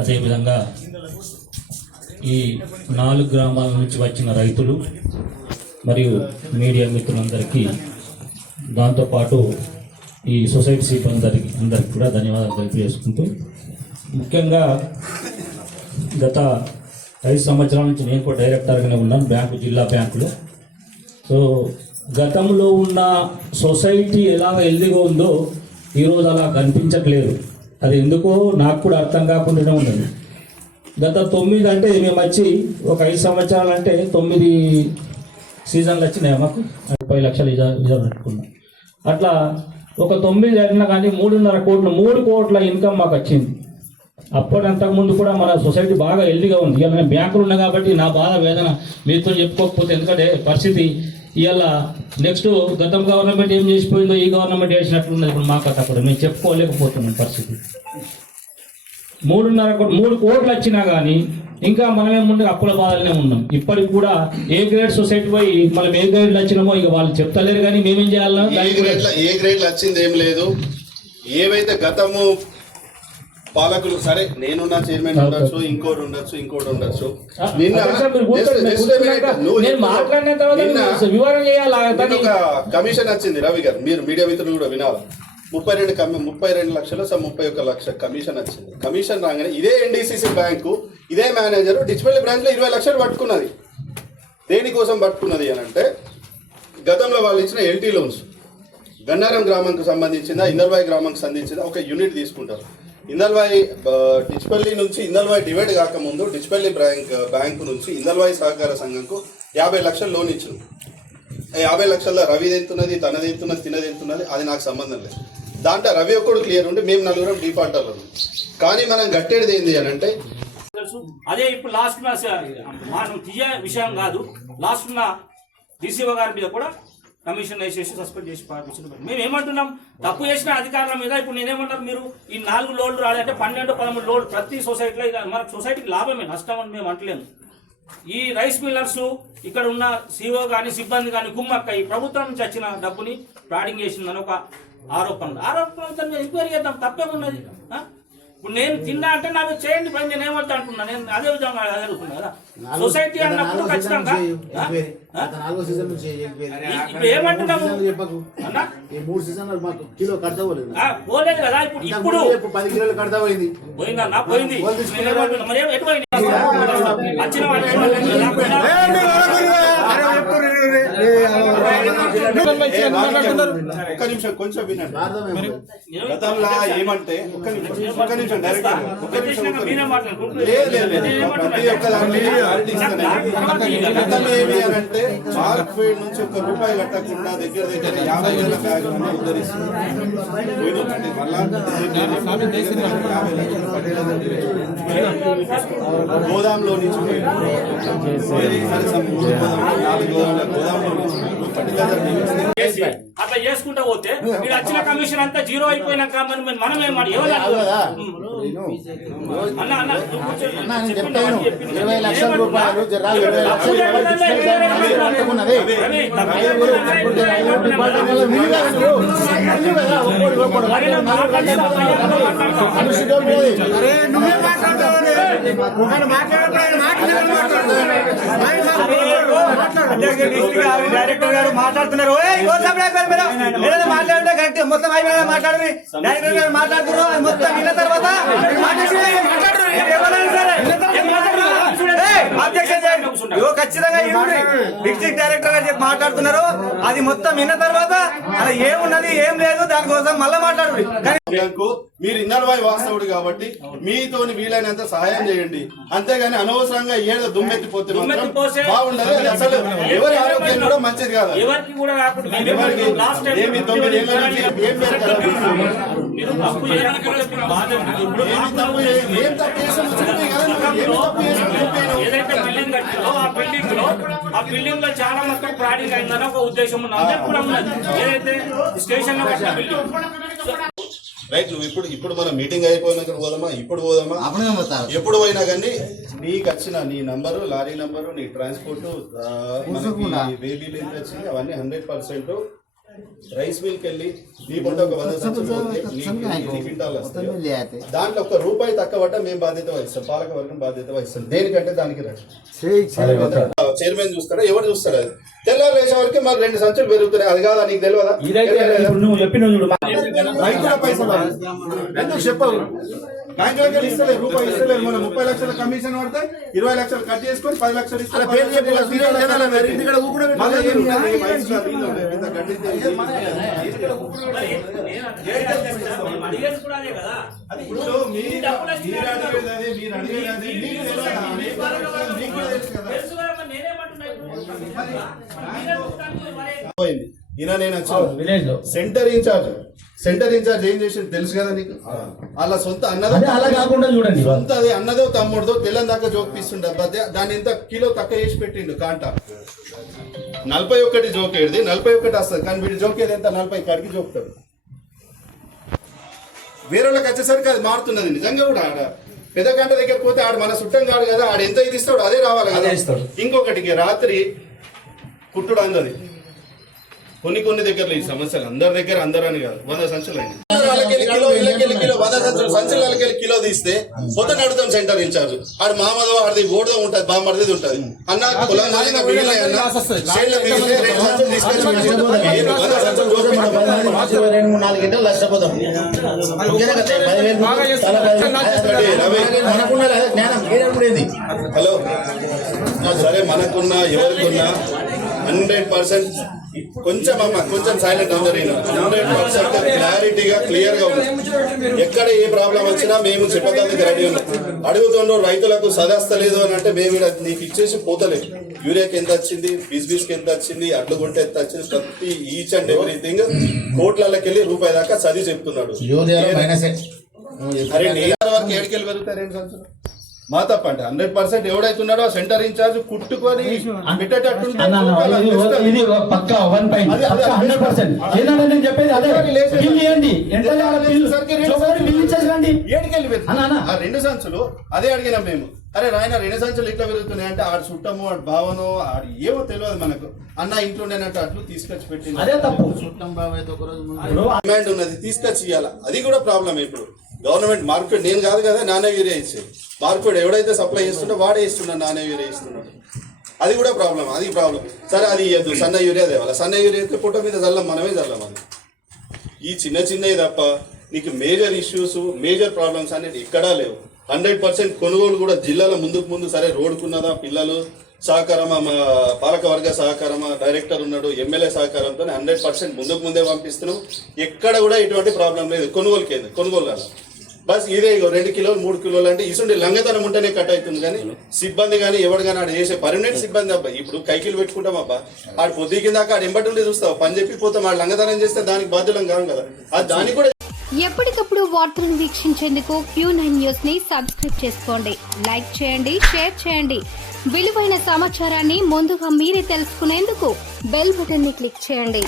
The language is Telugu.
అదేవిధంగా ఈ 4 గ్రామాల నుంచి వచ్చిన రైతులు మరియు మీడియా మిత్రులందరికీ, దాంతోపాటు ఈ సొసైటీ సిబ్బంది అందరికీ కూడా ధన్యవాదాలు తెలియజేసుకుంటూ, ముఖ్యంగా గత 5 సంవత్సరాల నుంచి నేను కూడా డైరెక్టర్గానే ఉన్నాను బ్యాంకు, జిల్లా బ్యాంకులో. సో గతంలో ఉన్న సొసైటీ ఎలా హెల్దీగా ఉందో ఈరోజు అలా కనిపించట్లేదు. అది ఎందుకో నాకు కూడా అర్థం కాకుండా ఉన్నది. గత 9 అంటే మేము వచ్చి ఒక 5 సంవత్సరాలు అంటే 9 సీజన్లు వచ్చినాయి. మాకు 30 లక్షలు ఇజా పెట్టుకున్నాం. అట్లా ఒక 9 అయినా కానీ 3.5 కోట్లు 3 కోట్ల ఇన్కమ్ మాకు వచ్చింది. అప్పటి అంతకుముందు కూడా మన సొసైటీ బాగా హెల్దీగా ఉంది. ఇవాళ నేను బ్యాంకులు ఉన్నా కాబట్టి నా బాధ వేదన మీతో చెప్పుకోకపోతే, ఎందుకంటే పరిస్థితి ఇవాళ నెక్స్ట్ గతం గవర్నమెంట్ ఏం చేసిపోయిందో ఈ గవర్నమెంట్ చేసినట్లున్నది. ఇప్పుడు మా కథ కూడా మేము చెప్పుకోలేకపోతున్నాం పరిస్థితి. 3 కోట్లు వచ్చినా కానీ ఇంకా మనమే ముందు అప్పుల బాధలనే ఉన్నాం. ఇప్పటికి కూడా ఏ గ్రేడ్ సొసైటీ పోయి మనం ఏ గ్రేడ్లు వచ్చినామో ఇక వాళ్ళు చెప్తలేరు, కానీ మేమేం చేయాలన్నా ఏ గ్రేడ్లు వచ్చింది ఏం లేదు. ఏవైతే గతము పాలకులు, సరే నేనున్న చైర్మన్ ఉండొచ్చు, ఇంకోటి ఉండొచ్చు. కమిషన్ వచ్చింది రవి గారు, మీరు మీడియా మిత్రులు కూడా వినాలి. 32 లక్షలు 31 లక్ష కమిషన్ వచ్చింది. కమిషన్ రాగానే ఇదే ఎన్డీసీసీ బ్యాంకు, ఇదే మేనేజర్ డిచ్పల్లి బ్రాంచ్ లో 20 లక్షలు పట్టుకున్నది. దేనికోసం పట్టుకున్నది అని అంటే, గతంలో వాళ్ళు ఇచ్చిన ఎల్టీ లోన్స్ గన్నారం గ్రామంకు సంబంధించిందా, ఇందల్వాయి గ్రామంకి సంబంధించిందా ఒక యూనిట్ తీసుకుంటారు. ఇందల్వాయి డిచ్పల్లి నుంచి ఇందల్వాయి డివైడ్ కాకముందు డిచ్పల్లి బ్యాంకు నుంచి ఇందల్వాయి సహకార సంఘంకు 50 లక్షలు లోన్ ఇచ్చారు. 50 లక్షల్లో రవిది ఎంతున్నది, తనది ఎంతున్నది, తినది ఎంతున్నది, అది నాకు సంబంధం లేదు. దాంట్లో రవి ఒక్కడు క్లియర్ ఉండి మేము 4 డిఫాల్టర్లు. కానీ మనం గట్టేది ఏంది అని అంటే, అదే ఇప్పుడు లాస్ట్ మనం తీయ విషయం కాదు, లాస్ట్ ఉన్న డీసీఓ గారి మీద కూడా కమిషన్ వేసేసి సస్పెండ్ చేసి పంపించిన. మేము ఏమంటున్నాం, తప్పు చేసిన అధికారుల మీద ఇప్పుడు నేనేమంటారు, మీరు ఈ 4 లోడ్లు రాలంటే 12-13 లోడ్లు ప్రతి సొసైటీలో, మన సొసైటీకి లాభమే, నష్టం అని మేము అంటలేము. ఈ రైస్ మిల్లర్స్ ఇక్కడ ఉన్న సిఓ కానీ సిబ్బంది కానీ కుమ్మక్క ఈ ప్రభుత్వం నుంచి వచ్చిన డబ్బుని ఫ్రాడింగ్ చేసిందని ఒక ఆరోపణ ఎంక్వైరీ చేద్దాం, తప్పేమున్నది. ఇప్పుడు నేను తిన్నా అంటే నాకు చేయండి పని, నేను ఏమవుతా అంటున్నా. నేను అదే విధంగా అడుగుతున్నా కదా, సొసైటీ అన్నప్పుడు ఖచ్చితంగా ఇప్పుడు ఏమంటున్నాము పోలేదు కదా. ఇప్పుడు 10 కిలోలు కడతా పోయింది, పోయిందన్నా పోయింది. మరి ఎటువంటి వచ్చిన ఒక్క నిమిషం కొంచెం వినండి. గతంలో ఏమంటే ఒక్క నిమిషం డైరెక్ట్ గతంలో ఏమి అంటే మార్కెట్ నుంచి ₹1 కట్టకుండా దగ్గర 50,000 బ్యాగులను ఉద్ధరిస్తుంది. గోదాంలో నుంచి 4 గోదాంలో నుంచి అట్లా చేసుకుంటా పోతే వీడు వచ్చిన కమిషన్ అంతా జీరో అయిపోయినాక మనం ఏమన్నా 20 లక్షల రూపాయలు డైరెక్టర్ గారు మాట్లాడుతున్నారు, మాట్లాడుతుంటే కరెక్ట్ మొత్తం అయిపోయినా మాట్లాడు. డైరెక్టర్ గారు మాట్లాడుతున్నారు, మొత్తం విన్న తర్వాత ఖచ్చితంగా డిస్ట్రిక్ట్ డైరెక్టర్ గారు చెప్పి మాట్లాడుతున్నారు. అది మొత్తం విన్న తర్వాత అది ఏమున్నది ఏం లేదు దానికోసం మళ్ళీ మాట్లాడు. మీరు ఇందల్వాయి వాస్తవుడు కాబట్టి మీతోని వీలైనంత సహాయం చేయండి, అంతేగాని అనవసరంగా ఏదో దుమ్మెత్తిపోతే బాగుండదు. అది అసలు ఎవరి ఆరోగ్యం కూడా మంచిది కాదు. ఏదైతే బిల్డింగ్ కట్టిందో ఆ బిల్డింగ్ లో చాలా మొత్తం ఫ్రాడింగ్ అయిందని ఒక ఉద్దేశం ఉన్నది కూడా ఉన్నది. ఏదైతే స్టేషన్ లో కట్టిన బిల్డింగ్ రైట్. నువ్వు ఇప్పుడు మన మీటింగ్ అయిపోయినాక పోదామా, ఇప్పుడు పోదామా, ఎప్పుడు పోయినా కానీ నీకు వచ్చిన నీ నంబరు, లారీ నంబరు, నీ ట్రాన్స్పోర్ట్, మనకి బేబీలు ఎంత వచ్చింది అవన్నీ 100% రైస్ మిల్కి వెళ్ళి నీ పొట్ట ఒక 100 సంచులు పోతే నీ క్వింటాలు వస్తాయి. దాంట్లో ఒక్క రూపాయి తక్కువ పడ్డ మేము బాధ్యత వహిస్తాం, పాలక వర్గం బాధ్యత వహిస్తాం. దేనికంటే దానికి చైర్మన్ చూస్తాడా, ఎవరు చూస్తాడా? అది తెల్లారు లేచే వరకు మాకు 2 సంచులు పెరుగుతున్నాయి. అది కాదా నీకు తెలియదా? నువ్వు చెప్పిన రైతుల పైసలు ఎందుకు చెప్పవు? బ్యాంకులకి ఇస్తలేదు, రూపాయి ఇస్తలేదు. మనం 30 లక్షల కమిషన్ పడితే 20 లక్షలు కట్ చేసుకొని 10 లక్షలు ఇస్తారు. ఈయన నేను విలేజ్ లో సెంటర్ ఇన్ఛార్జ్ ఏం చేసి తెలుసు కదా నీకు? అలా సొంత అన్నదో అలా కాకుండా చూడండి, సొంత అది అన్నదో తమ్ముడుదో తెల్లని దాకా జోకిస్తుండే. దాన్ని ఇంత కిలో తక్కువ చేసి పెట్టిండు కాంట. 41 జోకేది 41 వస్తుంది, కానీ వీడు జోకేది ఎంత? 40 కాడికి జోకుతాడు. వేరే వాళ్ళకి వచ్చేసరికి అది మారుతున్నది నిజంగా కూడా. ఆడ పెద్ద గంట దగ్గర పోతే ఆడు మన చుట్టం కాడు కదా, ఆడు ఎంత ఇది ఇస్తాడు అదే రావాలి కదా. ఇంకొకటికి రాత్రి కుట్టుడు అందది. కొన్ని దగ్గరలో ఈ సమస్యలు అందరి దగ్గర అందరని కాదు. 100 సంచులు అయింది కిలో, ఇళ్ళకెళ్ళి కిలో 100 సంచులు సంచులకి కిలో తీస్తే పొద్దున అడుగుతాం సెంటర్ ఇన్ఛార్జ్. ఆడు మామదో ఆడిది ఓడదో ఉంటుంది, బామ్మడిది ఉంటుంది. అన్న కులం మిగిలిన 2 సంచులు తీసుకొచ్చి 100 సంచులు హలో సరే, మనకున్న ఎవరికున్నా 100% కొంచెం సైలెంట్ అందరూ 100% క్లారిటీగా క్లియర్ గా ఉంది. ఎక్కడ ఏ ప్రాబ్లం వచ్చినా మేము చెప్పడానికి రెడీ ఉన్నాం. అడుగుతుండ్రు రైతులకు సదాస్తలేదు అని అంటే మేము నీకు ఇచ్చేసి పోతలేదు. యూరియాకి ఎంత వచ్చింది, బిస్బిస్కి ఎంత వచ్చింది, అడ్లు కొంటే ఎంత వచ్చింది, ప్రతి ఈచ్ అండ్ ఎవ్రీథింగ్ కోట్లకి వెళ్ళి రూపాయి దాకా చదివి చెప్తున్నాడు. అరే నేను వరకు ఏడుకెళ్ళి పెరుగుతాయి 2 సంవత్సరాలు మా తప్పంటే 100% ఎవడైతున్నాడో ఆ సెంటర్ ఇన్ఛార్జ్ కుట్టుకొని పెట్టేటట్టు ఆ 2 సంచులు అదే అడిగినాం మేము. అరే నాయన 2 సంచులు ఇట్లా పెరుగుతున్నాయి అంటే ఆడు చుట్టము, ఆడు భావనో, ఆడు ఏమో తెలియదు మనకు. అన్న ఇంట్లోనేనట్టు అట్లు తీసుకొచ్చి పెట్టి డిమాండ్ ఉన్నది తీసుకొచ్చి ఇవ్వాలా. అది కూడా ప్రాబ్లం. ఇప్పుడు గవర్నమెంట్ మార్కెట్ నేను కాదు కదా నానా యూరియా ఇచ్చేది. మార్కెట్ ఎవడైతే సప్లై చేస్తుండో వాడే ఇస్తున్నాడు, నానా యూరియా ఇస్తున్నాడు. అది కూడా ప్రాబ్లం. అది ప్రాబ్లం. సరే అది ఇవ్వద్దు, సన్న యూరియా తేవాలి. సన్న యూరియా అయితే పుట్ట మీద చల్లం, మనమే చల్లం. అది ఈ చిన్నవి తప్ప నీకు మేజర్ ఇష్యూస్, మేజర్ ప్రాబ్లమ్స్ అనేది ఎక్కడా లేవు. 100% కొనుగోలు కూడా జిల్లాలో ముందు సరే రోడ్డుకున్నదా, పిల్లలు సహకారమా, మా పాలక వర్గ సహకారమా, డైరెక్టర్ ఉన్నాడు, ఎమ్మెల్యే సహకారంతో 100% ముందే పంపిస్తున్నాం. ఎక్కడ కూడా ఎటువంటి ప్రాబ్లం లేదు. కొనుగోలు కాదు. బస్ ఇదే 2 కిలోలు 3 కిలోలు అంటే ఇసుండి లంగతనం ఉంటేనే కట్ అవుతుంది. కానీ సిబ్బంది కానీ ఎవడు కానీ ఆడు చేసే పర్మనెంట్ సిబ్బంది అబ్బా. ఇప్పుడు కైకిలు పెట్టుకుంటాం అబ్బా, ఆడు పొద్దు కింద ఆడు ఎంబటి ఉండి చూస్తావు, పని చెప్పి పోతాం. ఆడు లంగతనం చేస్తే దానికి బాధ్యులం కాదు కదా. అది దానికి కూడా ఎప్పటికప్పుడు వార్తలను వీక్షించేందుకు Q9 న్యూస్ ని సబ్స్క్రైబ్ చేసుకోండి, లైక్ చేయండి, షేర్ చేయండి. విలువైన సమాచారాన్ని ముందుగా మీరే తెలుసుకునేందుకు బెల్ బటన్ ని క్లిక్ చేయండి.